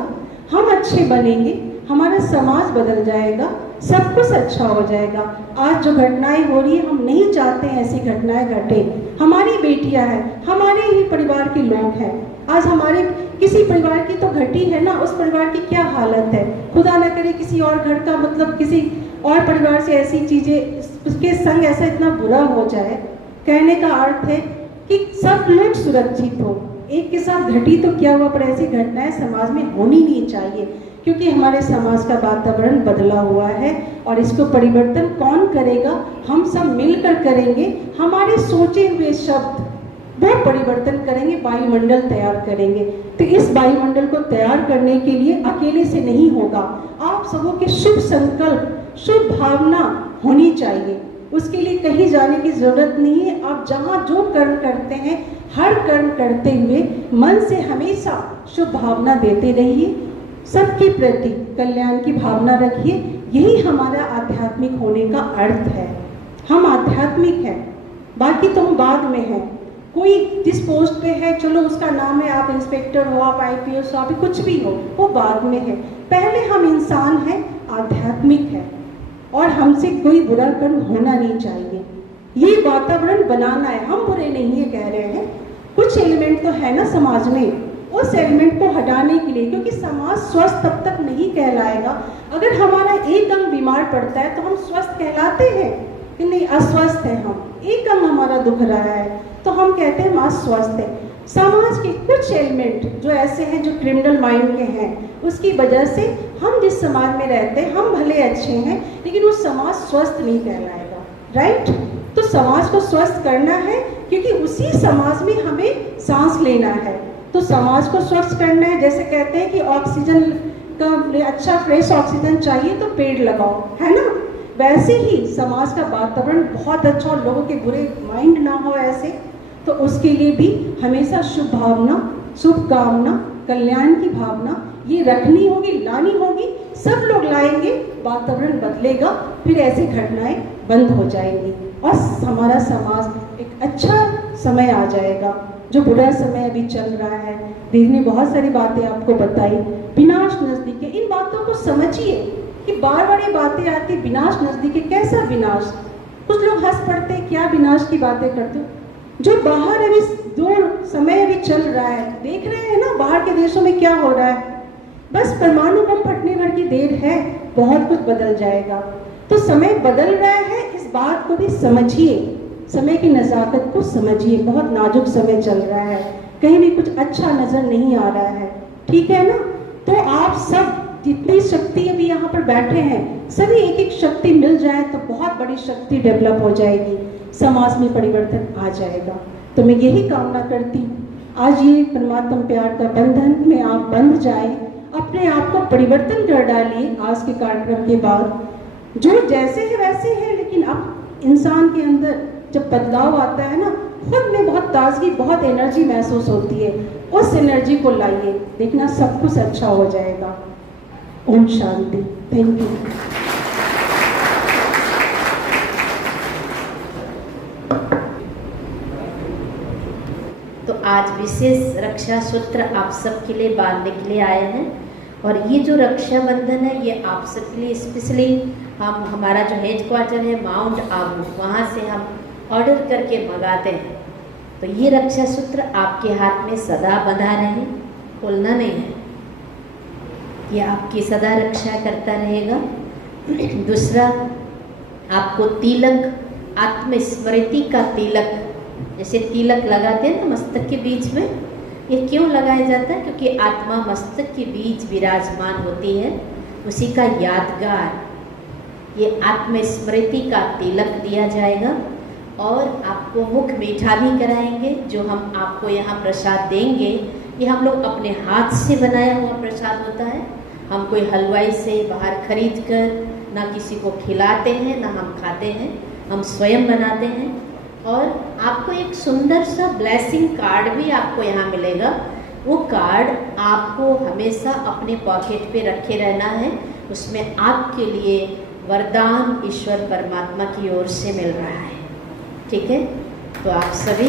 हम अच्छे बनेंगे, हमारा समाज बदल जाएगा, सब कुछ अच्छा हो जाएगा। आज जो घटनाएं हो रही है, हम नहीं चाहते हैं ऐसी घटनाएं घटे। हमारी बेटियां हैं, हमारे ही परिवार के लोग हैं, आज हमारे किसी परिवार की तो घटी है ना, उस परिवार की क्या हालत है, खुदा न करे किसी और घर का, मतलब किसी और परिवार से ऐसी चीजें उसके संग ऐसा इतना बुरा हो जाए। कहने का अर्थ है कि सब लोग सुरक्षित हो, एक के साथ घटी तो क्या हुआ, पर ऐसी घटनाएं समाज में होनी नहीं चाहिए, क्योंकि हमारे समाज का वातावरण बदला हुआ है और इसको परिवर्तन कौन करेगा? हम सब मिलकर करेंगे। हमारे सोचे हुए शब्द वो परिवर्तन करेंगे, वायुमंडल तैयार करेंगे। तो इस वायुमंडल को तैयार करने के लिए अकेले से नहीं होगा, आप सबों के शुभ संकल्प, शुभ भावना होनी चाहिए। उसके लिए कहीं जाने की जरूरत नहीं है। आप जहाँ जो कर्म करते हैं, हर कर्म करते हुए मन से हमेशा शुभ भावना देते रहिए, सबके प्रति कल्याण की भावना रखिए। यही हमारा आध्यात्मिक होने का अर्थ है। हम आध्यात्मिक हैं, बाकी तो हम बाद में हैं। कोई जिस पोस्ट पे है, चलो उसका नाम है, आप इंस्पेक्टर हो, आप IPS हो, आप कुछ भी हो, वो बाद में है। पहले हम इंसान हैं, आध्यात्मिक है, और हमसे कोई बुरा कर्म होना नहीं चाहिए। ये वातावरण बनाना है, हम बुरे नहीं है कह रहे हैं। कुछ एलिमेंट तो है ना समाज में, उस एलिमेंट को हटाने के लिए, क्योंकि समाज स्वस्थ तब तक नहीं कहलाएगा अगर हमारा एक अंग बीमार पड़ता है तो हम स्वस्थ कहलाते हैं कि नहीं, अस्वस्थ है हम, एक अंग हमारा दुख रहा है तो हम कहते हैं हम अस्वस्थ है। समाज के कुछ एलिमेंट जो ऐसे हैं, जो क्रिमिनल माइंड के हैं, उसकी वजह से हम जिस समाज में रहते हैं, हम भले अच्छे हैं लेकिन वो समाज स्वस्थ नहीं कहलाएगा, राइट? तो समाज को स्वस्थ करना है, क्योंकि उसी समाज में हमें सांस लेना है। तो समाज को स्वस्थ करना है, जैसे कहते हैं कि ऑक्सीजन का अच्छा फ्रेश ऑक्सीजन चाहिए तो पेड़ लगाओ, है ना? वैसे ही समाज का वातावरण बहुत अच्छा और लोगों के बुरे माइंड ना हो ऐसे, तो उसके लिए भी हमेशा शुभ भावना, शुभ कामना, कल्याण की भावना ये रखनी होगी, लानी होगी। सब लोग लाएंगे, वातावरण बदलेगा, फिर ऐसी घटनाएं बंद हो जाएंगी और हमारा समाज एक अच्छा समय आ जाएगा। जो बुरा समय अभी चल रहा है, दीदी ने बहुत सारी बातें आपको बताई, विनाश नजदीक है। इन बातों को समझिए कि बार बार ये बातें आती, विनाश नजदीक है। कैसा विनाश? कुछ लोग हंस पड़ते, क्या विनाश की बातें करते हो? जो बाहर अभी जो समय अभी चल रहा है, देख रहे हैं ना बाहर के देशों में क्या हो रहा है। बस परमाणु बम फटने भर की देर है, बहुत कुछ बदल जाएगा। तो समय बदल रहा है, इस बात को भी समझिए, समय की नज़ाकत को समझिए। बहुत नाजुक समय चल रहा है, कहीं भी कुछ अच्छा नजर नहीं आ रहा है, ठीक है ना? तो आप सब जितनी शक्ति अभी यहाँ पर बैठे हैं, सभी एक एक शक्ति मिल जाए तो बहुत बड़ी शक्ति डेवलप हो जाएगी, समाज में परिवर्तन आ जाएगा। तो मैं यही कामना करती हूँ, आज ये परमात्मा प्यार का बंधन में आप बंध जाए, अपने आप को परिवर्तन कर डालिए। आज के कार्यक्रम के बाद जो जैसे है वैसे है, लेकिन अब इंसान के अंदर जब बदलाव आता है ना, खुद में बहुत ताजगी, बहुत एनर्जी महसूस होती है। उस एनर्जी को लाइए, देखना सब कुछ अच्छा हो जाएगा। ओम शांति। Thank you. तो आज विशेष रक्षा सूत्र आप सबके लिए बांधने के लिए आए हैं। और ये जो रक्षाबंधन है ये आप सबके लिए स्पेशली हमारा जो हेड क्वार्टर है माउंट आबू, वहाँ से हम ऑर्डर करके मंगाते हैं। तो ये रक्षा सूत्र आपके हाथ में सदा बंधा रहे, खोलना नहीं है, ये आपकी सदा रक्षा करता रहेगा। दूसरा, आपको तिलक, आत्मस्मृति का तिलक, जैसे तिलक लगाते हैं ना मस्तक के बीच में, ये क्यों लगाया जाता है? क्योंकि आत्मा मस्तक के बीच विराजमान होती है, उसी का यादगार ये आत्मस्मृति का तिलक दिया जाएगा। और आपको मुख मीठा भी कराएंगे। जो हम आपको यहाँ प्रसाद देंगे ये हम लोग अपने हाथ से बनाया हुआ प्रसाद होता है। हम कोई हलवाई से बाहर खरीद कर ना किसी को खिलाते हैं ना हम खाते हैं, हम स्वयं बनाते हैं। और आपको एक सुंदर सा ब्लेसिंग कार्ड भी आपको यहाँ मिलेगा। वो कार्ड आपको हमेशा अपने पॉकेट पे रखे रहना है। उसमें आपके लिए वरदान ईश्वर परमात्मा की ओर से मिल रहा है। ठीक है, तो आप सभी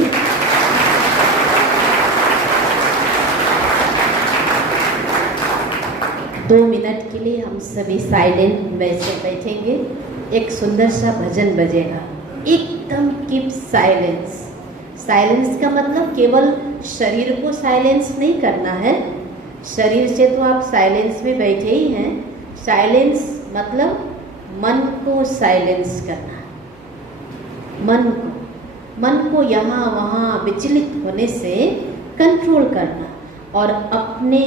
दो मिनट के लिए हम सभी साइलेंट बैठेंगे। एक सुंदर सा भजन बजेगा, एकदम कीप साइलेंस। साइलेंस का मतलब केवल शरीर को साइलेंस नहीं करना है, शरीर से तो आप साइलेंस में बैठे ही हैं। साइलेंस मतलब मन को साइलेंस करना, मन को यहाँ वहाँ विचलित होने से कंट्रोल करना और अपने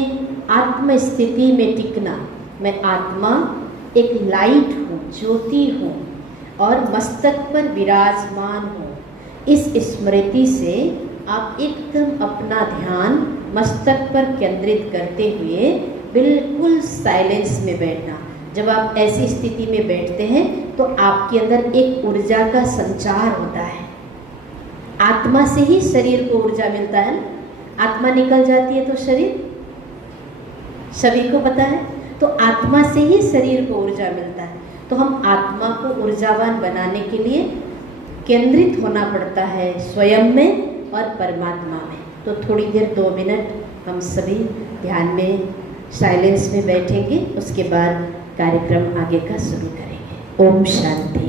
आत्म स्थिति में टिकना। मैं आत्मा एक लाइट हूँ, ज्योति हूँ और मस्तक पर विराजमान हूँ। इस स्मृति से आप एकदम अपना ध्यान मस्तक पर केंद्रित करते हुए बिल्कुल साइलेंस में बैठना। जब आप ऐसी स्थिति में बैठते हैं तो आपके अंदर एक ऊर्जा का संचार होता है। आत्मा से ही शरीर को ऊर्जा मिलता है ना, आत्मा निकल जाती है तो शरीर, सभी को पता है। तो आत्मा से ही शरीर को ऊर्जा मिलता है। तो हम आत्मा को ऊर्जावान बनाने के लिए केंद्रित होना पड़ता है स्वयं में और परमात्मा में। तो थोड़ी देर 2 मिनट हम सभी ध्यान में साइलेंस में बैठेंगे, उसके बाद कार्यक्रम आगे का शुरू करेंगे। ओम शांति।